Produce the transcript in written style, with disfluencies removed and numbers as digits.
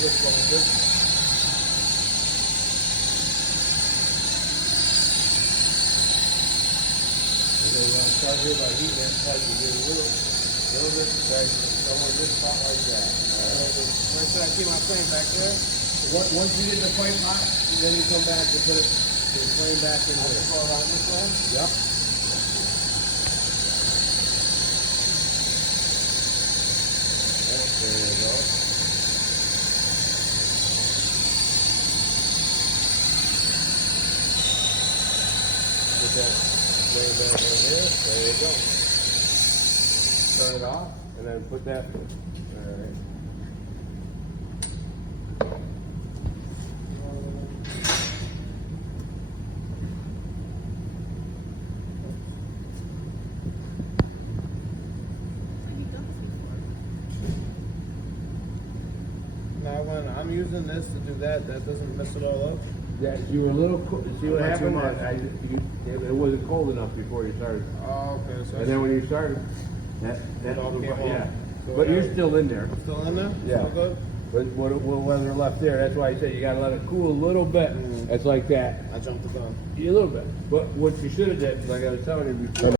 this one with this. And then you're gonna start here by heating that pipe to get a little bit somewhere this spot like that. Where should I keep my flame back there? Once you get the flame hot, then you come back and put the flame back in here. Go around this way? Yep. There you go. Put that flame back in here. There you go. Turn it off, and then put that. All right. Now when I'm using this to do that, that doesn't mess it all up? Yeah, you were a little. See what Not too happened? much. It wasn't cold enough before you started. Oh, okay. So And then when you started, that all came off. yeah. So But you're still in there. still in there? Yeah. Still good? But when they're left there, that's why I said you gotta let it cool a little bit. It's like that. I jumped the gun. A little bit. But what you should have did, like I was telling you before.